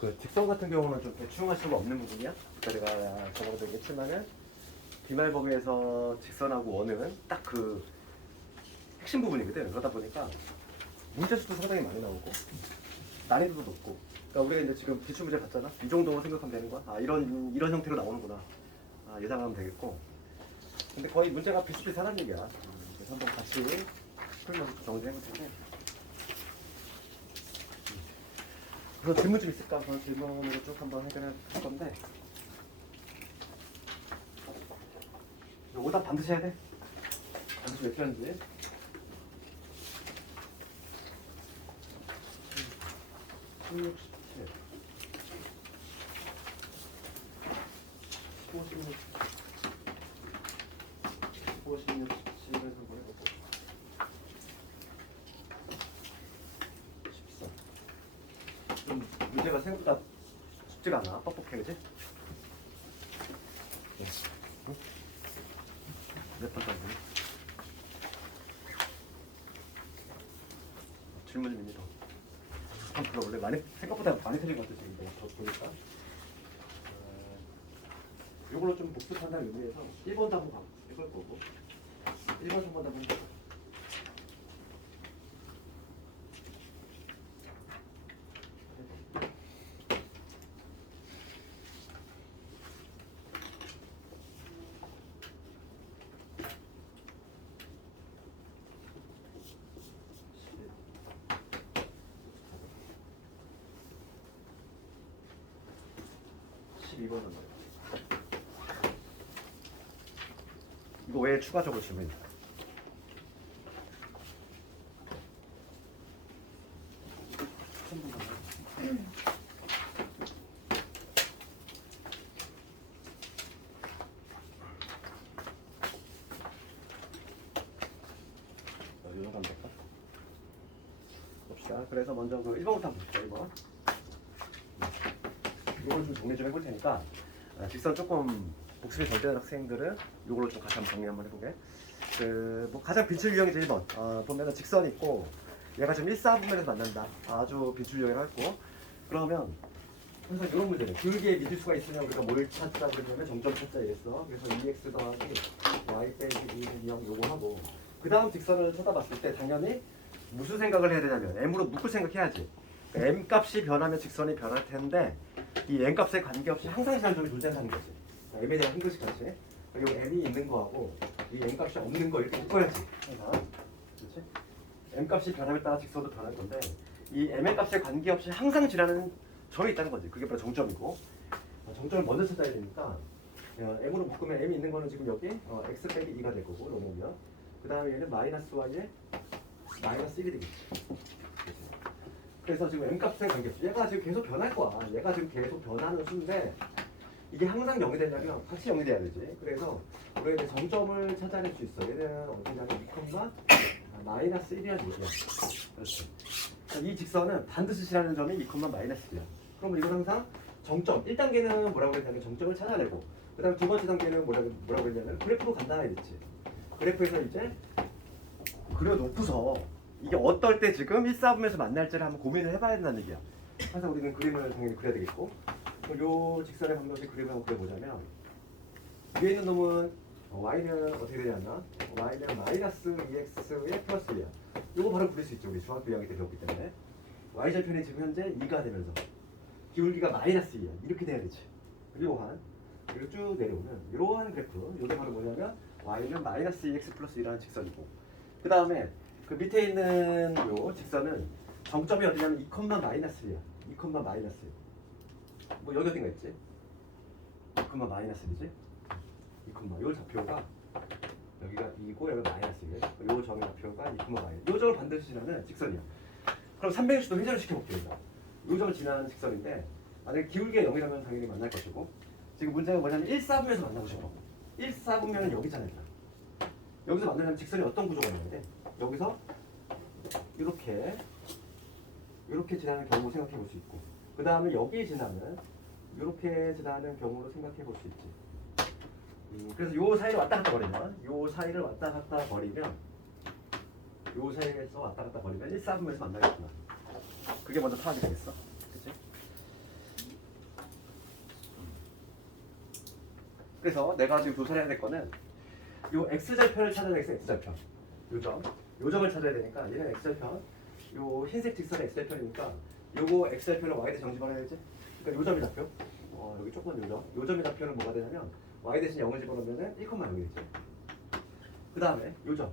그 직선 같은 경우는 좀 대충 할 수가 없는 부분이야. 그러니까 내가 저번에도 얘기했지만은 비말 범위에서 직선하고 원은 딱 그 핵심 부분이거든. 그러다 보니까 문제 수도 상당히 많이 나오고 난이도도 높고. 그러니까 우리가 이제 지금 기출 문제 봤잖아. 이 정도 생각하면 되는 거야. 아 이런 형태로 나오는구나. 아 예상하면 되겠고. 근데 거의 문제가 비슷비슷하다는 얘기야. 그래서 한번 같이 풀면서 정리해볼 텐데. 그래서 질문 좀 있을까? 그런 질문으로 쭉 한번 해결할 건데. 오답 반드시 해야 돼. 반드시 몇 표인지. 16, 17. 15, 16, 15, 16, 17에서 한번 해보고. 14. 좀 문제가 생각보다 쉽지가 않아. 뻑뻑해, 그지? 네. 응? 몇 번까지? 질문 좀 있니, 더? 한번 불러볼래? 많이, 생각보다 많이 틀린 것 같아, 지금. 더 보니까. 이걸로 좀 복습한다는 의미에서 1번도 한번 해볼 거고 1번, 3번도 한번 해볼 거고 12번은 뭐예요? 이거 왜 추가적으로 질문이 있어요? 요정 가면 될까? 봅시다. 그래서 먼저 그 1번부터 한번 봅시다. 1번. 이걸 좀 정리 좀 해볼 테니까 직선 조금 복습이 덜 되는 학생들은 이걸로 좀 같이 한번 정리 한번 해보게. 뭐 가장 빈출 유형이 1번. 보면은 직선이 있고 얘가 지금 1, 4분면에서 만난다. 아주 빈출 유형이라고 했고 그러면 항상 이런 문제는 길게 믿을 수가 있으면 우리가 뭘 찾자 그러면 정점 찾자였어. 그래서 2x 더하기 y 빼기 2는 0 요거 하고 그 다음 직선을 쳐다봤을 때 당연히 무슨 생각을 해야 되냐면 m으로 묶을 생각해야지. 그러니까 m 값이 변하면 직선이 변할 텐데 이 m 값에 관계없이 항상 지난 점이 존재한다는 거지. m에 대한 한 글씨 같이. 그리고 m이 있는 거하고 이 m 값이 없는 거 이렇게 묶어야지. 항상. 그렇지? m 값이 변함에 따라 직선도 변할 건데 이 m의 값에 관계없이 항상 지나는 점이 있다는 거지. 그게 바로 정점이고 정점을 먼저 찾아야 되니까 m으로 묶으면 m이 있는 거는 지금 여기 x 빼기 2가 될 거고 넘으면 그 다음에 얘는 마이너스 y에 마이너스 1이 되겠지. 그래서 지금 m 값에 관계없이 얘가 지금 계속 변할 거야. 얘가 지금 계속 변하는 수인데 이게 항상 0이 되려면 같이 0이 돼야 되지. 그래서 우리가 이제 정점을 찾아낼 수 있어. 얘는 어디냐면 2, 마이너스 1이라는 얘기야. 그렇지. 이 직선은 반드시 지나는 점이 2, 마이너스 1이야. 그럼 이건 항상 정점 1단계는 뭐라고 했냐면 정점을 찾아내고 그 다음에 두 번째 단계는 뭐라고 했냐면 그래프로 간다 했지. 그래프에서 이제 그려놓고서 이게 어떨 때 지금 1, 4분면에서 만날지를 한번 고민을 해봐야 된다는 얘기야. 항상 우리는 그림을 당연히 그려야 되겠고 요 직선의 방정식 그림을 한번 그려보자면 위에 있는 놈은 y는 어떻게 되냐면 y는 마이너스 2x의 플러스 1이야. 요거 바로 그릴 수 있죠. 우리 중학교 2학년 때 배웠기 때문에 y절편이 지금 현재 2가 되면서 기울기가 마이너스 2야. 이렇게 돼야 되지. 이러한 그리고 쭉 내려오면 이러한 그래프 요게 바로 뭐냐면 y는 마이너스 2x 플러스 1이라는 직선이고 그 다음에 그 밑에 있는 요 직선은 정점이 어디냐면 2, 마이너스 1이야. 2, 마이너스 1. 뭐 여기 어딘가 있지? 2, 마이너스 1이지? 2, 요 좌표가 여기가 2고 여기가 마이너스 1. 요 점의 좌표가 2, 마이너스. 요 점을 반드시 지나는 직선이야. 그럼 360도 회전을 시켜볼게요. 요 점을 지나는 직선인데 만약에 기울기가 0이라면 당연히 만날 것이고 지금 문제가 뭐냐면 1, 4분면에서 만나고 싶어. 1, 4분면은 여기잖아. 일단. 여기서 만나려면 직선이 어떤 구조가 있는데 여기서 이렇게 지나는 경우 생각해 볼 수 있고 그 다음에 여기 지나는 이렇게 지나는 경우로 생각해 볼 수 있지. 그래서 요 사이를 왔다 갔다 버리면 요 사이를 왔다 갔다 버리면 요 사이에서 왔다 갔다 버리면 1, 4분면에서 만나겠구나. 그게 먼저 파악이 되겠어. 그치? 그래서 내가 지금 조사를 해야 될 거는 요 x절편을 찾아내겠어. x절편. 요점을 찾아야 되니까 얘는 x절편. 요 흰색 직선의 x절편이니까 요거 x절편을 y대 정집어내야 되지. 그러니까 요점이 잡혀. 여기 조금 요점의 좌표는 뭐가 되냐면 y 대신 0을 집어넣으면 1,0이겠지. 그 다음에 요점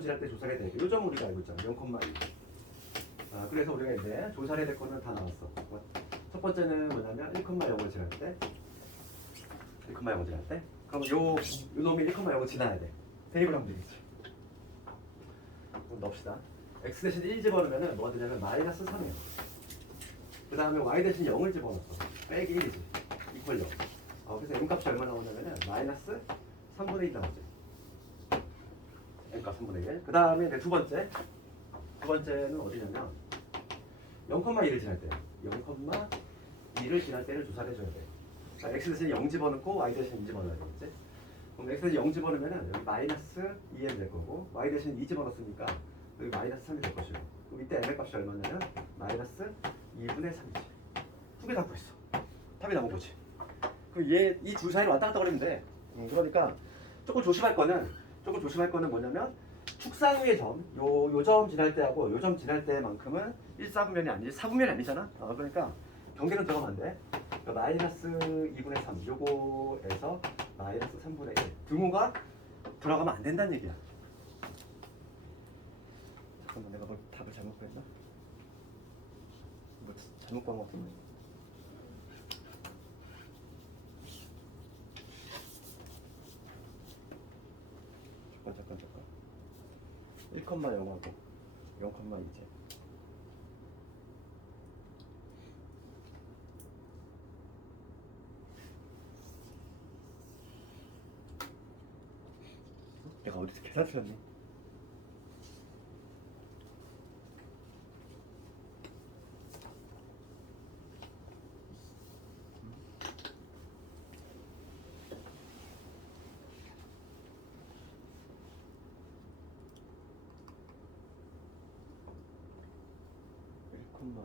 지날 때 조사를 해야 돼. 요점 우리가 알고 있잖아. 0,2. 그래서 우리가 이제 조사를 해야 될 거는 다 나왔어. 첫 번째는 뭐냐면 1,0을 지날 때 1,0을 지날 때 그럼 요 놈이 1,0을 지나야 돼. 대입을 하면 되겠지. 그럼 넣읍시다. x 대신 1 집어넣으면 뭐가 되냐면 마이너스 3이에요. 그 다음에 y 대신 0을 집어넣었어. 빼기 1이지. 이퀄 0. 그래서 m값이 얼마 나오냐면은 마이너스 3분의 1 나오지. m값 3분의 1. 그 다음에 두 번째는 어디냐면 0,2를 지날 때 0,2를 지날 때를 조사를 해줘야 돼. 그러니까 x 대신 0 집어넣고 y 대신 2 집어넣어야 되겠지. 그럼 x 대신 0 집어넣으면은 여기 마이너스 2m 될 거고 y 대신 2 집어넣었으니까 여기 마이너스 3이 될 것이고 그럼 이때 m의 값이 얼마냐면 마이너스 2분의 3이지. 두 개 담고 있어. 답이 나온 거지. 그럼 얘 이 두 사이를 왔다 갔다 거리면 돼. 그러니까 조금 조심할 거는 뭐냐면 축상 위의 점, 요 점 지날 때하고 요 점 지날 때만큼은 1사분면이 아니지 4분면이 아니잖아. 그러니까 경계는 들어가면 안 돼. 그러니까 마이너스 2분의 3 요거에서 마이너스 3분의 1 등호가 들어가면 안 된다는 얘기야. 잠깐만 내가 뭘 답을 잘못 구했나? 뭐 잘못 구한 것 같은데. 잠깐 1,0하고 0,2제 내가 어디서 계산 틀렸니?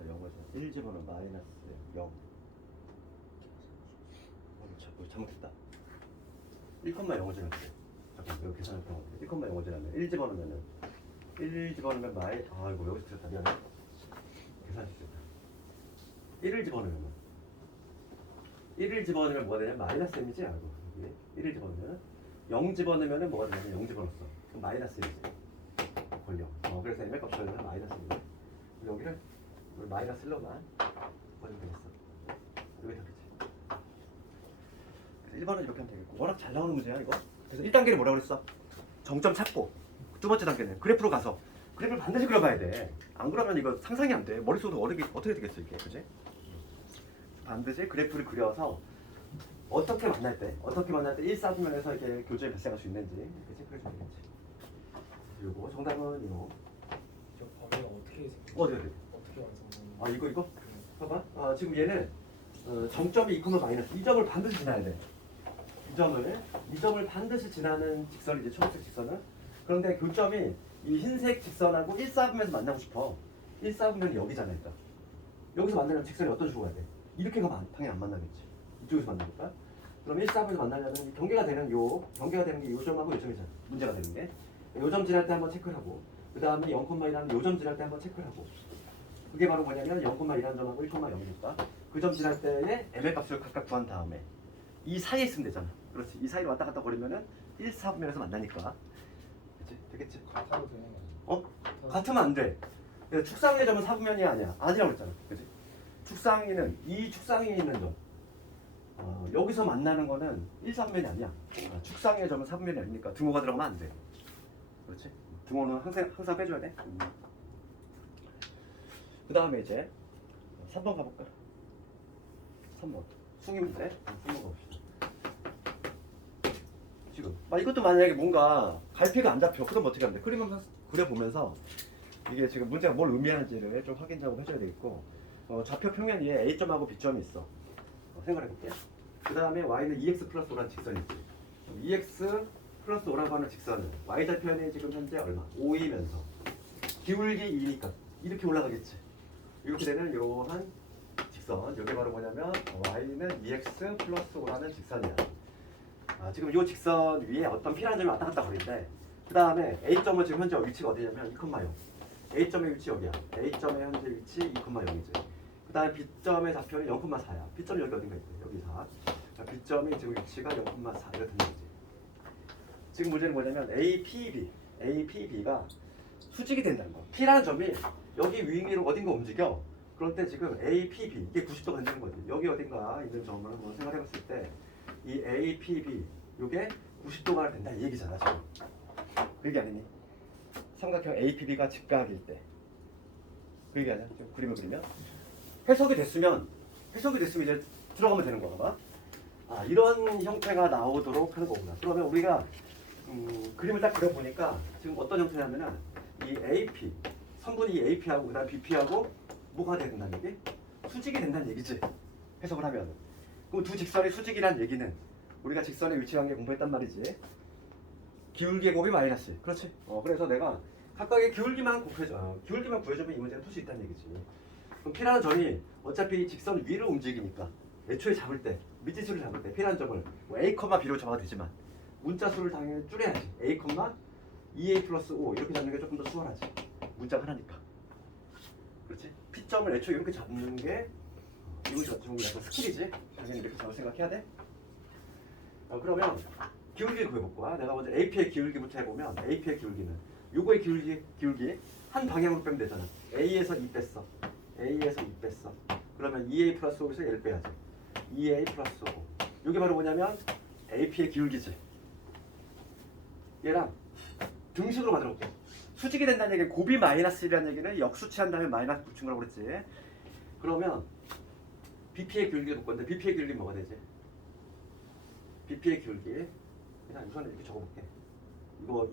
영어에서 1 집어넣으면 마이너스 0. 잘못했다. 1,0을 지났어. 잠깐 이거 계산할 거 같아. 1,0을 지나면 1 집어넣으면은 1 집어넣으면 이거 여기서 틀렸다. 미안해. 계산 실수했다. 1을 집어넣으면 뭐가 되냐? 마이너스 m이지. 알고. 1을 집어넣으면 0 집어넣으면 뭐가 되냐면 0 집어넣었어. 그럼 마이너스 1이지. 걸려. 그래서 m의 값이 얼마나 마이너스 1. 여기를 마이너스 1로만 버리면 되겠어. 여기 답이지. 그래서 1번은 이렇게 하면 되겠고 워낙 잘 나오는 문제야 이거. 그래서 1단계는 뭐라고 그랬어? 정점 찾고 두 번째 단계는 그래프로 가서 그래프를 반드시 그려봐야 돼. 안 그러면 이거 상상이 안 돼. 머릿속으로 어떻게 되겠어 이게. 그지? 반드시 그래프를 그려서 어떻게 만날 때 1사분면에서 이렇게 교점이 발생할 수 있는지 이렇게 체크해 주면 되겠지. 그리고 정답은 이거. 저 범위가 어떻게 생겼어요? 어떻게 완성되는? 이거? 봐봐. 지금 얘는 정점이 2, 마이너스 이 점을 반드시 지나야 돼. 이 점을 반드시 지나는 직선이지 초록색 직선은. 그런데 교점이 이 흰색 직선하고 1사분면에서 만나고 싶어. 1사분면이 여기잖아 일단. 여기서 만나는 직선이 어떤 식으로 가야 돼? 이렇게 가면 당연히 안 만나겠지. 이쪽에서 만나니까. 그럼 1사분면에서 만나려면 경계가 되는 게 요 점하고 요 점이잖아. 문제가 되는 게. 요 점 지날 때 한번 체크를 하고 그 다음에 0,1하면 요 점 지날 때 한번 체크를 하고 그게 바로 뭐냐면 0,1하는 점하고 1,0이니까 그 점 지날 때의 m의 값을 각각 구한 다음에 이 사이에 있으면 되잖아. 그렇지. 이 사이로 왔다 갔다 거리면은 1사분면에서 만나니까 그치? 되겠지? 같아도 돼. 같으면 안 돼. 축상의 점은 사분면이 아니라고 그랬잖아. 그치? 이 축상위에 있는 점 여기서 만나는 거는 1사분면이 아니야. 축상의 점은 사분면이 아니니까 등호가 들어가면 안 돼. 그렇지? 등호는 항상 빼줘야 돼. 그 다음에 이제 3번 가볼까? 3번 숭이 문제 3번 가봅시다. 지금 이것도 만약에 뭔가 갈피가 안 잡혀. 그럼 어떻게 하면 돼? 그려보면서 이게 지금 문제가 뭘 의미하는지를 좀 확인하고 해줘야 되겠고 좌표 평면 위에 A점하고 B점이 있어. 생각해볼게요. 그 다음에 Y는 2x 플러스 5라는 직선이 있지. 2x 플러스 5라고 하는 직선은 Y좌편이 지금 현재 얼마? 5이면서 기울기 2니까 이렇게 올라가겠지. 이렇게 되는 이러한 직선. 이게 바로 뭐냐면 Y는 2x 플러스 5라는 직선이야. 지금 이 직선 위에 어떤 P라는 점이 왔다 갔다 거리인데 그 다음에 A점은 지금 현재 위치가 어디냐면 2,0. A점의 위치 여기야. A점의 현재 위치 2,0이지. 그 다음에 B점의 좌표는 0,4야. B점이 여기 어딘가 있대. 여기 4. B점이 지금 위치가 0,4 이렇게 되는 거지. 지금 문제는 뭐냐면 APB가 수직이 된다는 거. P라는 점이 여기 위로 어딘가 움직여. 그럴 때 지금 APB 이게 90도가 된다는 거지. 여기 어딘가 있는 점을 한번 생각해봤을 때 이 APB 이게 90도가 된다 이 얘기잖아 지금. 그 얘기 아니니? 삼각형 APB가 직각일 때. 그 얘기 아니야? 지금 그림을 그리면 해석이 됐으면 이제 들어가면 되는 거야. 이런 형태가 나오도록 하는 거구나. 그러면 우리가 그림을 딱 그려보니까 지금 어떤 형태냐면은 이 AP 선분이 AP하고 그다음 BP하고 뭐가 된다는 얘기? 수직이 된다는 얘기지. 해석을 하면. 그럼 두 직선이 수직이란 얘기는 우리가 직선의 위치 관계 공부했단 말이지. 기울기의 곱이 마이너스. 그렇지. 그래서 내가 각각의 기울기만 곱해줘. 기울기만 구해주면 이 문제는 풀 수 있다는 얘기지. 그럼 P라는 점이 어차피 직선 위를 움직이니까 애초에 잡을 때 미지수를 잡을 때 P라는 점을 뭐 A, B로 잡아도 되지만 문자 수를 당연히 줄여야지. A, 2A 플러스 5 이렇게 잡는 게 조금 더 수월하지. 문자가 하나니까. 그렇지? P점을 애초에 이렇게 잡는 게 이거 좀 약간 스킬이지. 당연히 이렇게 잡을 생각해야 돼. 그러면 기울기 구해볼까? 내가 먼저 AP의 기울기부터 해보면 AP의 기울기는 요거의 기울기 한 방향으로 빼면 되잖아. A에서 2 뺐어. A에서 2 뺐어. 그러면 2A 플러스 5에서 1 빼야지. 2A 플러스 5. 요게 바로 뭐냐면 AP의 기울기지. 얘랑 등식으로 만들어볼게. 수직이 된다는 얘기는 곱이 마이너스 1이라는 얘기는 역수치한 다음에 마이너스 붙인 거라고 그랬지. 그러면 BP의 기울기를 볼 건데 BP의 기울기 뭐가 되지? BP의 기울기 그냥 우선 이렇게 적어볼게.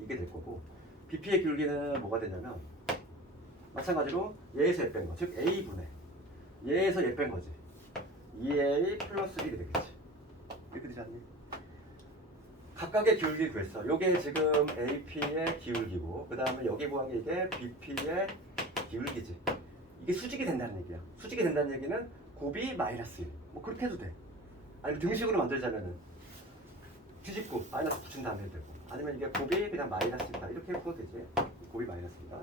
이게 될 거고 BP의 기울기는 뭐가 되냐면 마찬가지로 얘에서 얘 뺀 거, 즉 A분의 얘에서 얘 뺀 거지. 2A 플러스 1이 되겠지. 이렇게 되지 않니? 각각의 기울기 구했어. 요게 지금 AP의 기울기고 그 다음에 여기 구한 게 이게 BP의 기울기지. 이게 수직이 된다는 얘기야. 수직이 된다는 얘기는 곱이 마이너스 1. 뭐 그렇게 해도 돼. 아니면 등식으로 만들자면은 뒤집고 마이너스 붙인 다음에 해도 되고 아니면 이게 곱이 그냥 마이너스입니다. 이렇게 해도 되지. 곱이 마이너스입니다.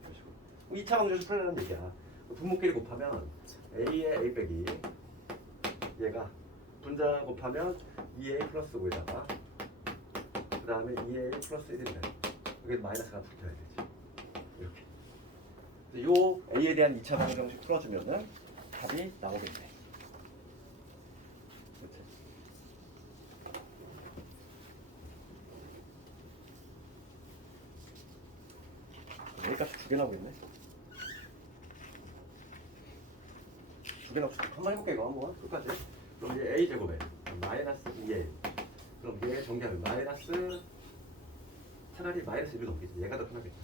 이런 식으로. 2차 방정식 풀려는 얘기야. 분모끼리 곱하면 A의 A 빼기 얘가 분자 곱하면 2A 플러스 5에다가 그 다음에 2A 플러스 1인데 여기 마이너스가 붙어야 되지. 이렇게. 요 A에 대한 2차 방정식 풀어주면은 답이 나오겠네. 그렇지? A 값이 2개 나오겠네. 2개 나오고 한번 해볼게 이거 한번 끝까지. 그럼 이제 A 제곱에 마이너스 2A. 그럼 얘 정리하면 마이너스 차라리 마이너스 1을 넘기지. 얘가 더 편하겠다.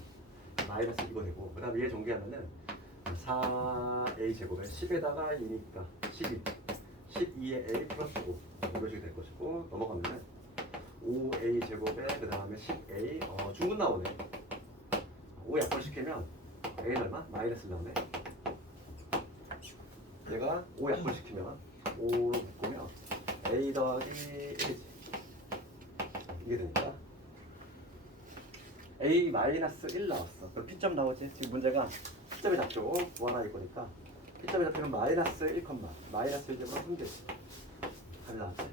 마이너스 이거 되고 그 다음에 얘 정리하면은 4A 제곱에 10에다가 2니까 12 12에 A 플러스 5 이런 식이 될 것이고 넘어가면은 5A 제곱에 그 다음에 10A 중분 나오네. 5 약분시키면 A는 얼마? 마이너스 나오네. 얘가 5 약분시키면 5로 묶으면 A 더하기 1이지. 이게 되니까 A 마이너스 1 나왔어. 그럼 P점 나오지? 지금 문제가 P점이 잡죠. 구하나일 거니까 P점이 잡히면 마이너스 1, 마이너스 1제곱으로 한개지. 답이 나왔지?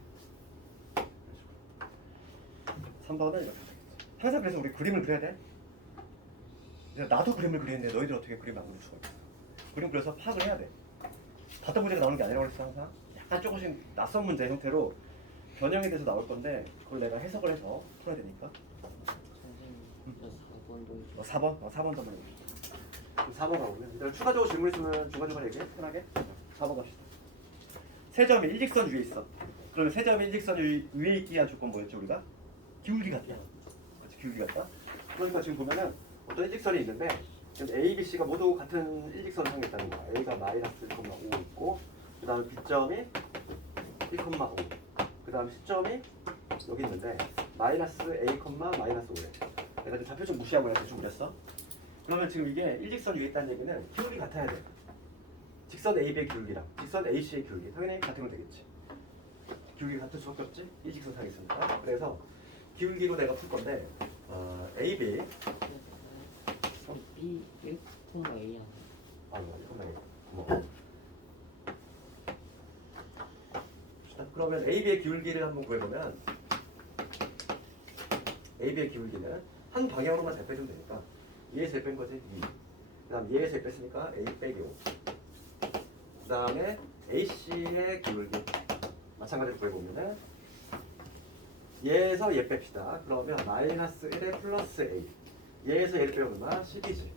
3번은 이렇게 되겠지. 항상 그래서 우리 그림을 그려야 돼. 나도 그림을 그리는데 너희들 어떻게 그림 안 그릴 수가 있어. 그림 그려서 파악을 해야 돼. 봤던 문제가 나오는 게 아니라고 그랬어 항상. 약간 조금씩 낯선 문제 형태로 변형이 돼서 나올 건데 그걸 내가 해석을 해서 풀어야 되니까. 4번? 4번 더 보내고 4번 가보면 일단 추가적으로 질문 있으면 중간중간 얘기해 편하게. 4번 갑시다. 세 점이 일직선 위에 있어. 그러면 세 점이 일직선 위에 있기 위한 조건 뭐였지 우리가? 기울기 같다. 그렇지, 기울기 같다. 그러니까 지금 보면은 어떤 일직선이 있는데 지금 A, B, C가 모두 같은 일직선을 향했다는 거야. A가 마이너스 1,5 있고 그 다음에 B점이 1,5 그 다음에 C점이 여기 있는데 마이너스 A, 마이너스 5래. 내가 좌표 좀 무시하고 그냥 대충 그렸어. 그러면 지금 이게 일직선 위에 있다는 얘기는 기울기 같아야 돼. 직선 AB의 기울기랑 직선 AC의 기울기 당연히 같은 건 되겠지. 기울기 같을 수밖에 없지? 이 직선상에 있으니까. 그래서 기울기로 내가 풀 건데 AB 그럼 B 1,A야. 그러면 AB의 기울기를 한번 구해보면 AB의 기울기는 한 방향으로만 잘 빼주면 되니까 얘에서 뺀 거지 2. 그 다음 얘에서 뺐으니까 A 빼기 5. 그 다음에 AC의 기울기 마찬가지로 구해보면은 얘에서 얘 뺍시다. 그러면 마이너스 1에 플러스 A. 얘에서 얘를 빼면 얼마? 10이지.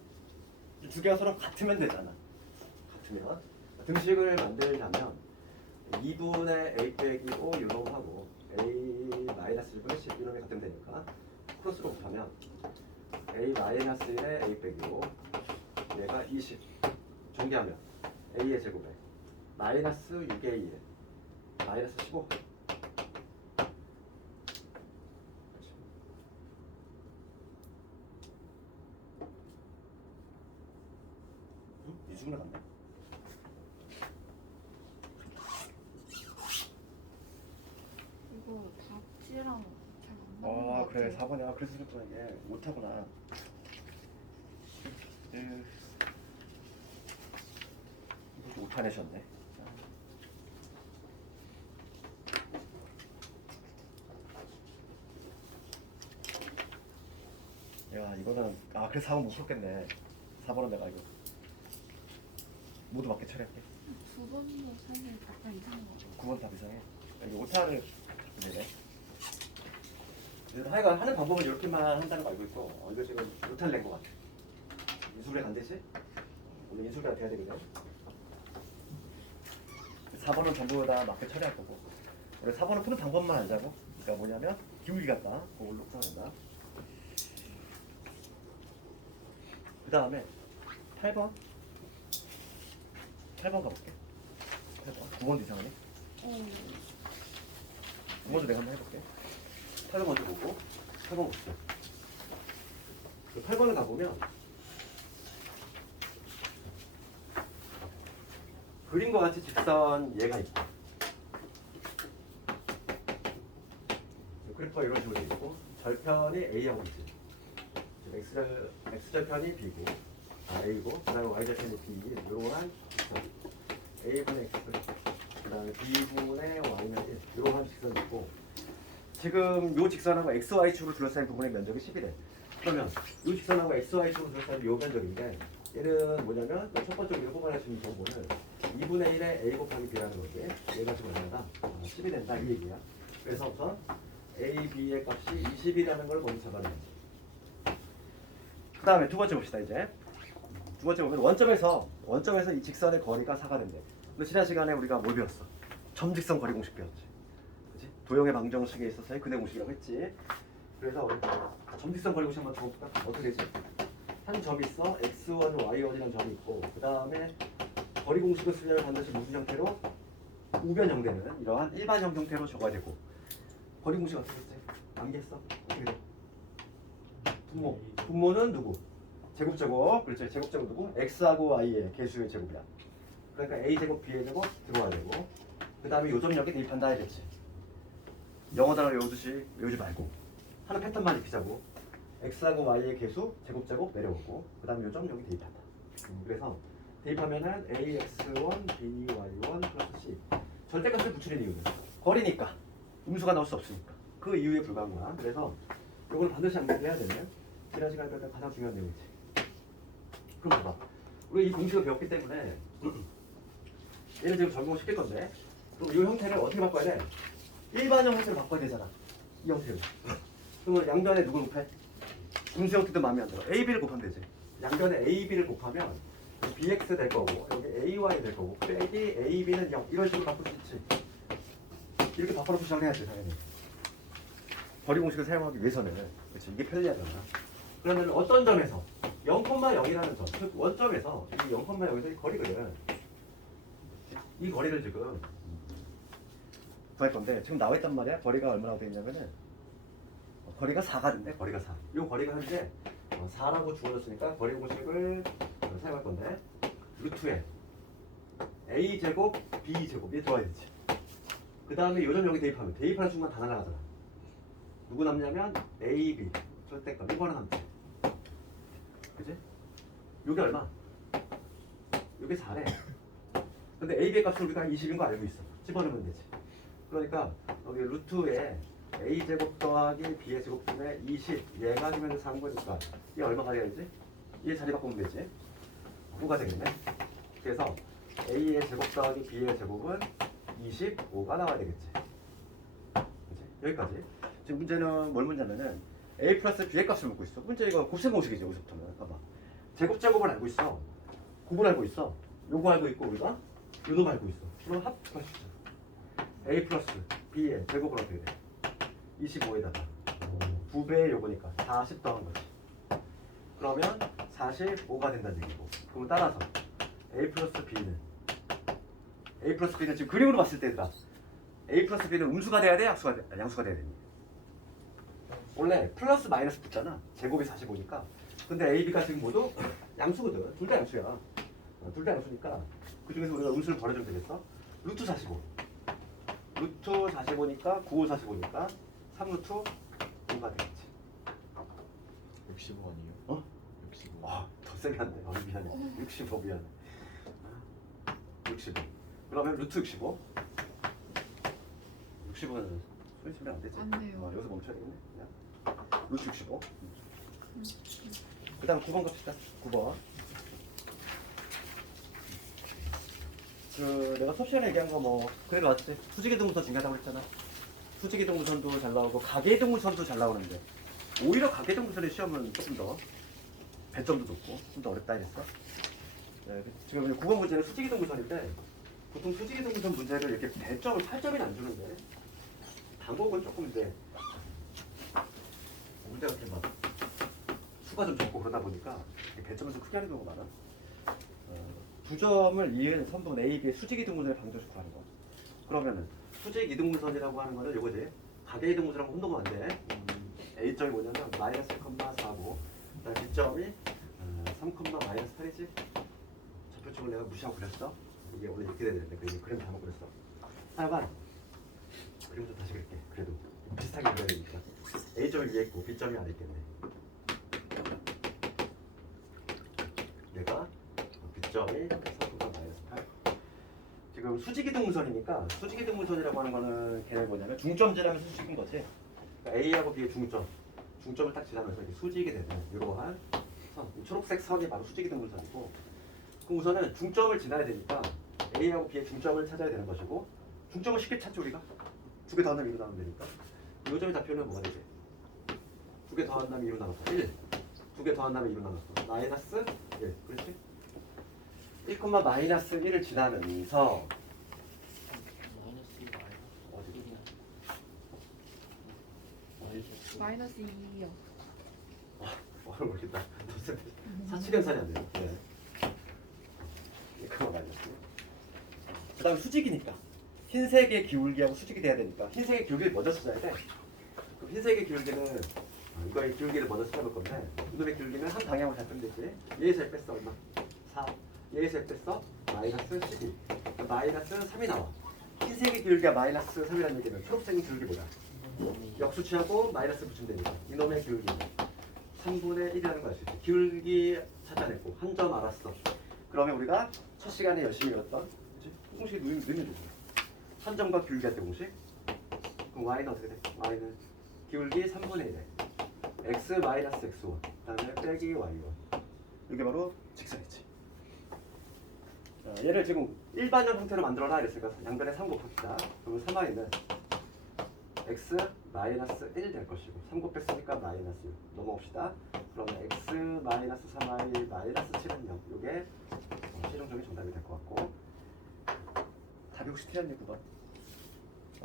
두 개가 서로 같으면 되잖아. 같으면 등식을 만들자면 2분의 A 빼기 5 이놈하고 A 마이너스 1분의 10 이놈이 같으면 되니까 크로스로 곱하면 A 마이너스 1에 A 빼기 5 얘가 20 전개하면 A의 제곱에 마이너스 6A에 마이너스 15 이중을 갔네. 이거 답지랑 잘안 맞는 것 그래 같아요. 4번이야. 그래서 그랬구나. 이게 못하구나. 이것도 못하내셨네. 야 이거는 그래서 4번 못 풀겠네. 4번은 내가 이거 모두 맞게 처리할게. 두 번도 사실 약간 이상한 것 같아요. 9번 답 이상해. 이거 오타를 내네. 하여간 하는 방법은 이렇게만 한다는 거 알고 있고 이거 지금 오타를 낸 것 같아. 인수분해 간대지? 원래 인수분해가 돼야 되거든. 4번은 전부 다 맞게 처리할 거고 우리 4번은 푸는 방법만 알자고. 그러니까 뭐냐면 기울기 같다. 그걸로 풀어낸다. 그 다음에 8번 8번 가볼게. 8번 9번도 이상하네. 9번도 내가 한번 해볼게. 8번 먼저 보고 8번 봅시다. 8번을 가보면 그림과 같이 직선 얘가 있고 그래프가 이런 식으로 되어 있고 절편이 A하고 있지. X절편이 B고 A고 그 다음에 Y절편이 B 이러한 직선 A분의 X 그 다음에 B분의 Y는 1 이러한 직선이 있고 지금 요 직선하고 XY축으로 둘러싸인 부분의 면적이 10이래. 그러면 요 직선하고 XY축으로 둘러싸인 요 면적인데 얘는 뭐냐면 첫 번째로 우리가 뽑아낼 수 있는 정보는 2분의 1의 A 곱하기 B라는 건데 얘가 지금 얼마나 10이 된다 이 얘기야. 그래서 우선 A, B의 값이 20이라는 걸 먼저 잡아내야지. 그 다음에 두 번째 봅시다. 이제 두 번째 보면 원점에서 이 직선의 거리가 4가 된대. 근데 지난 시간에 우리가 뭘 배웠어? 점직선 거리 공식 배웠지. 그치? 도형의 방정식에 있어서의 근해 공식이라고 했지. 그래서 우리 점직선 거리 공식 한번 줘볼까? 어떻게 되지? 한 점이 있어. x1, y1이라는 점이 있고 그 다음에 거리 공식을 쓰려면 반드시 무슨 형태로? 우변형되는 이러한 일반형 형태로 적어야 되고 거리 공식 어떻게 했지? 암기했어? 어떻게 돼? 분모는 누구? 제곱제곱. 그렇지. 제곱제곱 누구? x하고 y의 개수의 제곱이야. 그러니까 a제곱 b의 제곱 들어와야 되고 그 다음에 요점 여기 대입한다 해야겠지. 영어 단어 외우듯이 외우지 말고 하는 패턴만 익히자고. x하고 y의 개수 제곱제곱 내려오고 그 다음에 요점 여기 대입한다. 그래서 대입하면은 ax1 by1 플러스 c 절대값을 붙이는 이유는 거리니까 음수가 나올 수 없으니까 그 이유에 불과한 거야. 그래서 이걸 반드시 암기를 해야 되는 지난 시간에 배웠던 가장 중요한 내용이지. 그럼 봐봐. 우리 이 공식을 배웠기 때문에 얘는 지금 적용을 시킬 건데 그럼 이 형태를 어떻게 바꿔야 돼? 일반형 형태로 바꿔야 되잖아. 이 형태로. 그러면 양변에 누굴 곱해? 음수 형태도 마음에 안 들어. AB를 곱하면 되지. 양변에 AB를 곱하면 BX 될 거고 여기 AY 될 거고 빼기 AB는 0 이런 식으로 바꿀 수 있지. 이렇게 바꿔놓고 시작을 해야지 당연히. 거리 공식을 사용하기 위해서는 그렇지. 이게 편리하잖아. 그러면 어떤 점에서 0,0이라는 점, 즉 원점에서 이 0,0에서 이 거리거든. 이 거리를 지금 구할 건데 지금 나와 있단 말이야. 거리가 얼마나 돼 있냐면은 거리가 4가 된대. 거리가 4. 이 거리가 현재 4라고 주어졌으니까 거리 공식을 사용할 건데 루트에 a 제곱 b 제곱이 들어와야 되지. 그 다음에 요점 여기 대입하면 대입하는 순간 다 날아가잖아. 누구 남냐면 A, B 절대값 이거 하나 남지. 그지? 요게 얼마? 요게 4래. 근데 A, B의 값을 우리가 20인 거 알고 있어. 집어넣으면 되지. 그러니까 여기 루트에 A 제곱 더하기 B의 제곱분의 20 얘가 되면 3 거니까 이게 얼마가 돼야지? 얘 자리 바꾸면 되지. 9가 되겠네. 그래서 A의 제곱 더하기 B의 제곱은 25가 나와야 되겠지. 그치? 여기까지. 지금 문제는 뭘 문제냐면은 A 플러스 B의 값을 묻고 있어. 문제 이거 곱셈 공식이지 여기서부터는. 봐봐. 제곱을 알고 있어. 곱을 알고 있어. 요거 알고 있고 우리가 요놈 알고 있어. 그럼 합할 수 있어. A 플러스 B의 제곱을 어떻게 돼? 25에다가 9배의 요거니까 40 더한 거지. 그러면 45가 된다는 얘기고. 그럼 따라서 A 플러스 B는 지금 그림으로 봤을 때다. A 플러스 B는 음수가 돼야 돼? 양수가 돼야 되니? 원래 플러스 마이너스 붙잖아. 제곱이 45니까. 근데 A, B가 지금 모두 양수거든. 둘 다 양수야. 둘 다 양수니까 그 중에서 우리가 음수를 버려주면 되겠어. 루트 45. 루트 45니까 9, 45니까 3루트 5가 되겠지. 65 아니에요? 어? 65. 더 세게 한대. 미안해. 65 미안해. 65. 그러면 루트 65. 65는 소리 치면 안 되지. 안 돼요. 여기서 멈춰야 되겠네. 그냥. 루트 65. 그 다음 9번 갑시다. 9번. 내가 수업 시간에 얘기한 거 뭐 그래 맞지? 수직의 동물선 중요하다고 그랬잖아. 수직의 동물선도 잘 나오고 가계의 동물선도 잘 나오는데 오히려 가계의 동물선의 시험은 조금 더 배점도 높고 좀 더 어렵다 이랬어. 네, 지금 9번 문제는 수직의 동물선인데 보통 수직의 동물선 문제를 이렇게 배점을 8점이나 안 주는데 방법은 조금 이제 문제가 이렇게 막 수가 좀 적고 그러다 보니까 배점을 좀 크게 하는 경우가 많아. 두 점을 이은 선분 A, B의 수직 이등분선의 방정식 구하는 거. 그러면은 수직 이등분선이라고 하는 거는 요거지. 가계 이등분선하고 혼동하면 안 돼. A점이 뭐냐면 마이너스 1,4고 그다음 B점이 3, 마이너스 8이지. 좌표축을 내가 무시하고 그렸어. 이게 원래 이렇게 돼야 되는데 그림 잘못 그렸어. 하여간 그림 좀 다시 그릴게. 그래도 비슷하게 그려야 되니까. A점이 위에 있고 B점이 아래 있겠네. 얘가 B점이 3, 마이너스 8. 지금 수직이등분선이니까 수직이등분선이라고 하는 거는 걔네 뭐냐면 중점지라면서 수직인 거지. 그러니까 A하고 B의 중점을 딱 지나면서 이렇게 수직이 되는 이러한 선, 이 초록색 선이 바로 수직이등분선이고, 그 우선은 중점을 지나야 되니까 A하고 B의 중점을 찾아야 되는 것이고, 중점을 쉽게 찾죠 우리가. 두 개 더한다면 2로 나오면 되니까. 요점의 좌표는 뭐가 되지? 두 개 더한다면 2로 나눴어. 1. 두 개 더한다면 2로 나눴어. 마이너스 1. 그렇지? 1, 마이너스 1을 지나면서 마이너스 1 어디? 마이너스 2요. 모르겠다. 사칙연산이 안 돼요. 네. 1, 마이너스. 그 다음에 수직이니까 흰색의 기울기하고 수직이 돼야 되니까 흰색의 기울기를 먼저 찾아야 돼. 그럼 흰색의 기울기는 이거의 기울기를 먼저 찾아볼 건데 이놈의 기울기는 한 방향으로 잘 빼면 되지. 얘에서 뺐어 얼마? 4. 얘에서 뺐어? 마이너스 12. 마이너스 3이 나와. 흰색의 기울기가 마이너스 3이라는 얘기는 초록색의 기울기보다 역수치하고 마이너스 붙이면 되니까 이놈의 기울기는 3분의 1이라는 걸 알 수 있지. 기울기 찾아냈고 한 점 알았어. 그러면 우리가 첫 시간에 열심히 배웠던 공식이 넣으면 되죠. 한 점과 기울기할 때 공식. 그럼 y는 어떻게 돼? y는 기울기 3분의 1에 x 마이너스 x1 그다음에 빼기 y1. 이게 바로 직선이지. 자, 얘를 지금 일반형 형태로 만들어라 이랬으니까 양변에 3 곱합시다. 그러면 3y는 x 마이너스 1 될 것이고 3 곱했으니까 마이너스 6 넘어옵시다. 그러면 x 마이너스 3y 마이너스 7은 0. 이게 최종적인 정답이 될 것 같고, 답이 혹시 틀렸니 9번?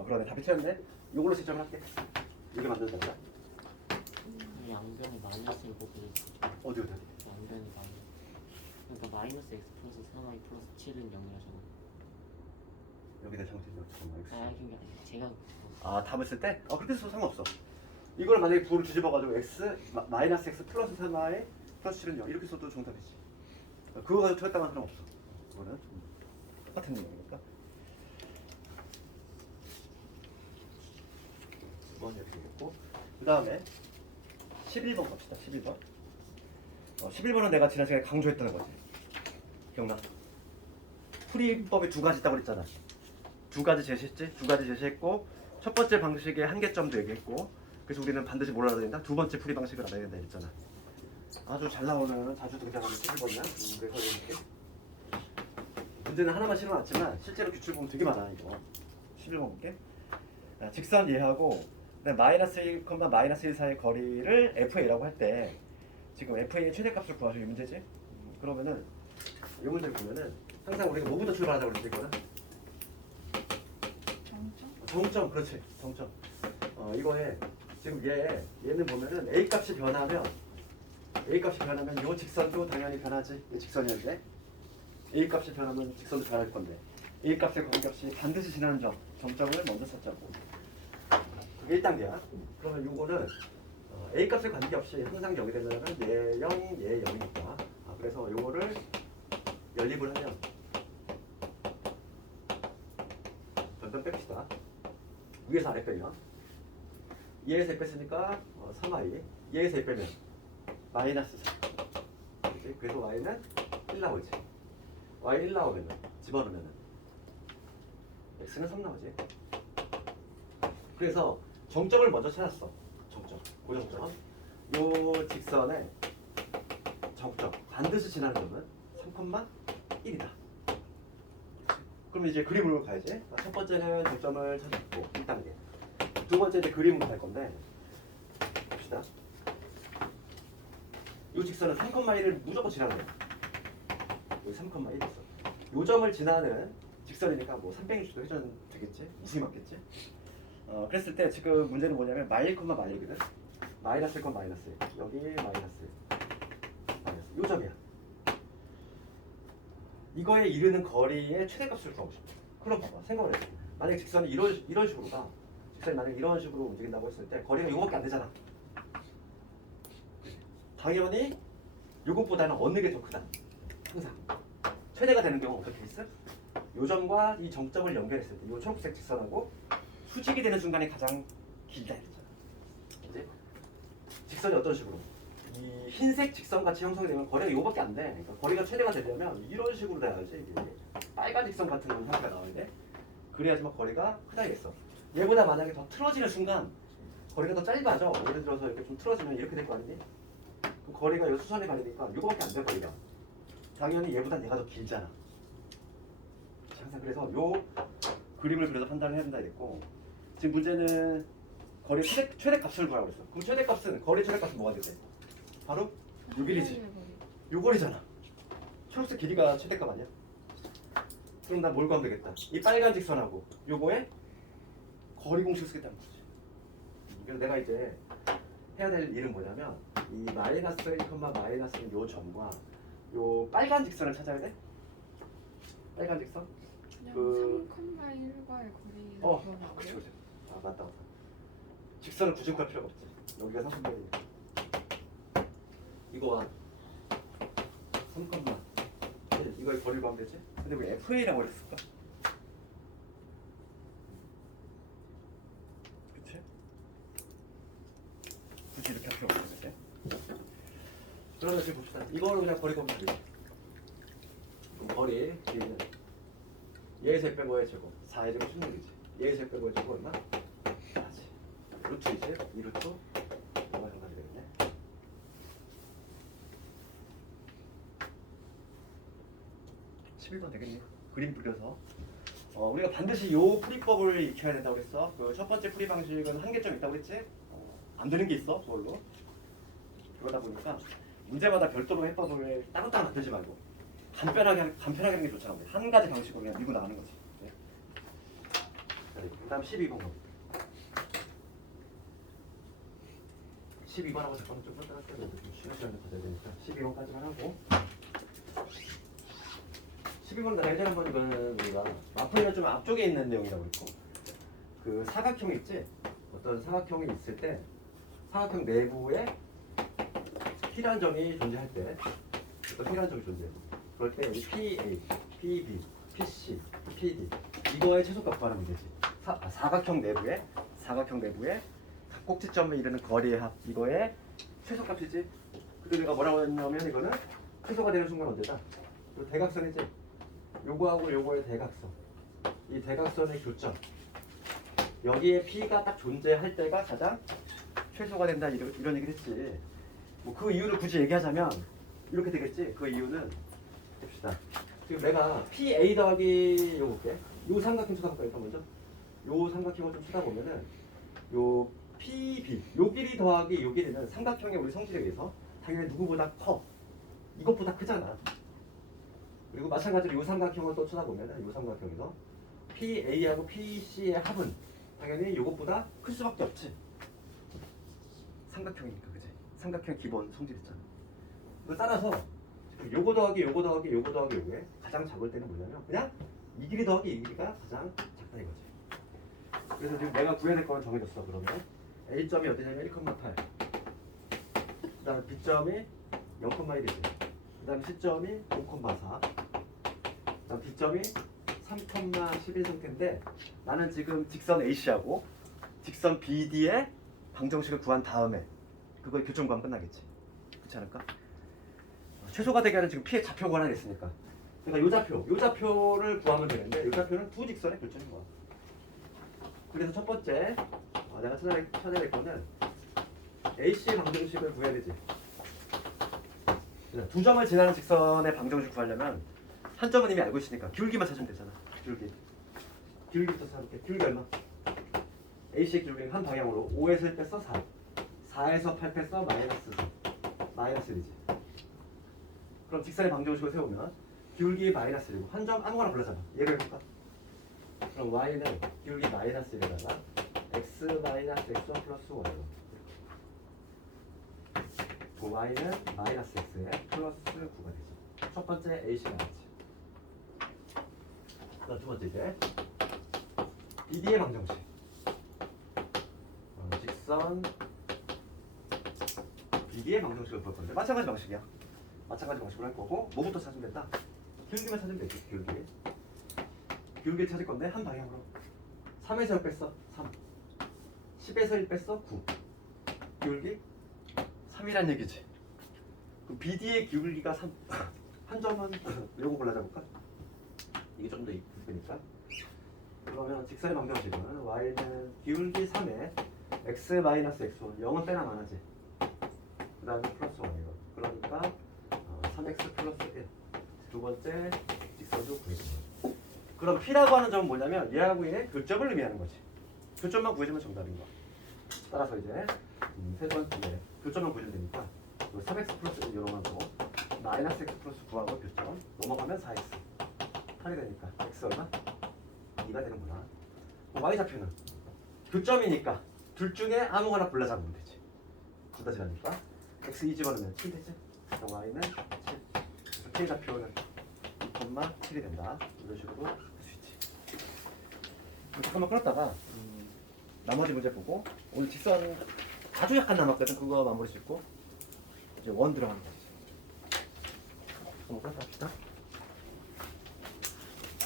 그러네, 답이 틀렸네. 이걸로 채점을 할게. 이게 맞는 답이야. 이 양변이 마이너스를 곱해서 어디? 양변이 마이너스. 그러니까 마이너스 x 플러스 3y 플러스 7은 0이라잖아. 여기다 정체죠. 잠깐만. 그게 아니라 제가 답을 쓸 때? 그렇게 써도 상관없어. 이걸 만약에 부를 뒤집어가지고 x 마이너스 x 플러스 3y 플러스 7은 0 이렇게 써도 정답이지. 그거 가지고 틀렸다고 하는 사람 없어. 그거는 똑같은 내용이니까. 10번 이렇게 되겠고 그 다음에 11번 갑시다. 11번 11번은 내가 지난 시간에 강조했다는 거지. 기억나? 풀이법이 두 가지 있다고 그랬잖아. 두 가지 제시했지? 두 가지 제시했고 첫 번째 방식의 한계점도 얘기했고 그래서 우리는 반드시 뭘 알아야 된다? 두 번째 풀이 방식을 알아야 된다 했잖아. 아주 잘 나오는 자주 등장하는 11번이야. 그래서 이렇게 문제는 하나만 실어놨지만 실제로 규칙 보면 되게 많아 이거. 11번 볼게. 직선 얘하고 마이너스 1, 마이너스 1 사이의 거리를 FA라고 할 때 지금 FA의 최대값을 구하죠. 이 문제지? 그러면은 이 문제를 보면은 항상 우리가 뭐부터 출발하자고 그랬지 이거는? 정점? 정점, 그렇지. 정점. 이거에 지금 얘는 보면은 A 값이 변하면 이 직선도 당연히 변하지. 이 직선이었는데 A 값이 변하면 직선도 변할 건데 A 값의 관계없이 반드시 지나는 점점을 먼저 찾자고. 그게 1단계야. 그러면 요거는 A 값의 관계없이 항상 0이 되면은 얘 0, 얘 0이니까. 그래서 요거를 연립을 하면 점점 뺍시다. 위에서 아래 빼면 2에서 2 뺐으니까 3i 2에서 2 빼면 마이너스 4. 그치? 그래서 y는 1 나오지. y 1 나오면 집어넣으면 x는 3 나오지. 그래서 정점을 먼저 찾았어. 정점, 고정점. 요 직선의 정점 반드시 지나는 점은 3,1이다. 그럼 이제 그림으로 가야지. 첫 번째는 정점을 찾았고 1단계. 두 번째 이제 그림으로 갈 건데 봅시다. 이 직선은 3,1을 무조건 지나는 거야. 여기 3,1 있어. 요 점을 지나는 직선이니까 뭐 360도 회전 되겠지? 무수히 맞겠지? 그랬을 때 지금 문제는 뭐냐면 마일, 마일이거든. 마이너스 1, 마이너스 1. 여기 마이너스 요 점이야. 이거에 이르는 거리의 최대값을 구하고 싶어. 그럼 봐봐. 생각을 해. 만약에 직선이 이런 식으로 가. 직선이 만약에 이런 식으로 움직인다고 했을 때 거리가 이거밖에 안 되잖아. 당연히 이것보다는 어느 게 더 크다. 항상. 최대가 되는 경우 어떻게 있어? 요 점과 이 정점을 연결했을 때 이 초록색 직선하고 수직이 되는 순간이 가장 길다 이랬잖아. 이제 직선이 어떤 식으로? 이 흰색 직선 같이 형성이 되면 거리가 이거밖에 안 돼. 그러니까 거리가 최대가 되려면 이런 식으로 돼야지. 이게 빨간 직선 같은 형태가 나와야 돼. 그래야지만 거리가 크다겠어. 얘보다 만약에 더 틀어지는 순간 거리가 더 짧아져. 예를 들어서 이렇게 좀 틀어지면 이렇게 될 거 아니니? 그럼 거리가 이 수선에 가리니까 이거밖에 안 돼 거리가. 당연히 얘보다 얘가 더 길잖아. 항상 그래서 요 그림을 그려서 판단을 해야 된다 이랬고 지금 문제는 거리 최대값을 구하고 있어. 그럼 최대값은 거리 최대값은 뭐가 되지? 바로 요 길이지. 요 거리잖아. 초록색 길이가 최대값 아니야? 그럼 난 뭘 구하면 되겠다. 이 빨간 직선하고 요거에 거리 공식을 쓰겠다는 거지. 그래서 내가 이제 해야 될 일은 뭐냐면 이 마이너스 1, 마이너스 1 요 점과 요 빨간 직선을 찾아야 돼. 빨간 직선? 그냥 그- 3,1과의 거리를 그치 그치. 맞다. 직선을 굳이 구할 필요가 없지. 여기가 3,1이야. 이거와 3,1 이거의 거리를 구하면 되지? 근데 왜 FA라고 그랬을까? 그치? 굳이 이렇게 할 필요가 없지. 그러면 지금 봅시다. 이거를 그냥 거리 구하면 되지. 그럼 거리 길이는 얘에서 1 빼고 5의 제곱 4의 제곱 16이지. 얘에서 1 빼고 5의 제곱 얼마? 4지. 루트이지. 2루트 얼마 정도가 되겠네. (11번) 되겠네. 그림 그려서 우리가 반드시 요 풀이법을 익혀야 된다고 그랬어. 그 첫 번째 풀이 방식은 한계점 있다고 그랬지? 안 되는 게 있어 그걸로. 그러다 보니까 문제마다 별도로 해법을 따로따로 만들지 말고 간편하게 하는 게 좋잖아. 우리 한 가지 방식으로 그냥 밀고 나가는 거지. 네. 그다음 12번. 12번하고 잠깐만 좀 뻗어갈게요. 시간을 가져야 되니까 12번까지만 하고 12번 나 예전에 한번 이거는 우리가 마플이는 좀 앞쪽에 있는 내용이라고 했고 그 사각형이 있지? 어떤 사각형이 있을 때 사각형 내부에 P라는 점이 존재할 때 어떤 P라는 점이 존재해. 그럴 때 여기 PA, PB, PC, PD 이거의 최소값 구하는 문제지. 사각형 내부에 꼭지점에 이르는 거리의 합 이거의 최소값이지. 그때 내가 뭐라고 했냐면 이거는 최소가 되는 순간 언제다? 요 대각선이지. 요거하고 요거의 대각선. 이 대각선의 교점. 여기에 P가 딱 존재할 때가 가장 최소가 된다 이런 얘기를 했지. 뭐 그 이유를 굳이 얘기하자면 이렇게 되겠지. 그 이유는 봅시다. 지금 내가 PA 더하기 요 볼게. 요 삼각형 쳐다볼까 일단 먼저. 요 삼각형을 좀 쳐다보면은 요 PB 요 길이 더하기 요 길이는 삼각형의 우리 성질에 의해서 당연히 누구보다 커. 이것보다 크잖아. 그리고 마찬가지로 요 삼각형을 또 쳐다보면은 요 삼각형에서 PA하고 PC의 합은 당연히 이것보다 클 수밖에 없지. 삼각형이니까 그지? 삼각형 기본 성질 있잖아. 그 따라서 요거 더하기 요거 더하기 요거 더하기 요게 가장 작을 때는 뭐냐면 그냥 이 길이 더하기 이 길이가 가장 작다 이거지. 그래서 지금 내가 구해야 될 거는 정해졌어. 그러면 A점이 어디냐면 1,8 그 다음에 B점이 0,1이지. 그 다음에 C점이 0,4 그 다음 D점이 3,11 상태인데 나는 지금 직선 AC하고 직선 BD의 방정식을 구한 다음에 그거의 교점 구하면 끝나겠지. 그렇지 않을까? 최소가 되게 하는 지금 P의 좌표 구하나 했으니까 그러니까 요 좌표를 구하면 되는데 요 좌표는 두 직선의 교점인 거야. 그래서 첫 번째 내가 찾아야 될 거는 AC 방정식을 구해야 되지. 두 점을 지나는 직선의 방정식 구하려면 한 점은 이미 알고 있으니까 기울기만 찾으면 되잖아. 기울기부터 찾을게. 기울기 얼마? AC의 기울기는 한 방향으로 5에서 1 뺐어 4 4에서 8 뺐어 마이너스 3 마이너스 1이지. 그럼 직선의 방정식을 세우면 기울기 마이너스 1이고 한 점 아무거나 골라잖아. 얘를 해볼까? 그럼 y는 기울기 마이너스 1에다가 x 마이너스 x1 플러스 5예요. 그 y는 마이너스 x에 플러스 9가 되죠. 첫 번째 AC가 나왔지. 두 번째 이제 BD의 방정식. 직선 BD의 방정식을 볼 건데 마찬가지 방식이야. 마찬가지 방식으로 할 거고 뭐부터 찾으면 된다? 기울기만 찾으면 되지. 기울기를 찾을 건데 한 방향으로 3에서 1 뺐어 3 10에서 1 뺐어 9 기울기 3이란 얘기지. 그럼 BD의 기울기가 3 한 점은 요거 골라잡을까? 이게 좀 더 이쁘니까. 그러면 직선의 방정식은 y는 기울기 3에 x x1 0은 빼나 마나지. 그 다음에 플러스 1이고 그러니까 3x 플러스 1 두 번째 직선도 구해줍니다. 그럼 P라고 하는 점은 뭐냐면 얘하고 얘의 교점을 의미하는 거지. 교점만 구해주면 정답인 거야. 따라서 이제 세 번째 교점만 구해주면 되니까 3x 플러스 1 이런 거고 마이너스 x 플러스 9하고 교점 넘어가면 4x 8이 되니까 x 얼마? 2가 되는구나. y좌표는 교점이니까 둘 중에 아무거나 골라 잡으면 되지. 둘 다 지나니까 x 2 집어넣으면 7 되지. y는 7. 그래서 k좌표는 2,7이 된다. 이런 식으로 할 수 있지. 잠깐만 끌었다가 나머지 문제 보고 오늘 직선 아주 약간 남았거든. 그거 마무리 짓고 이제 원 들어가는 거지. 한번 끌어서 합시다.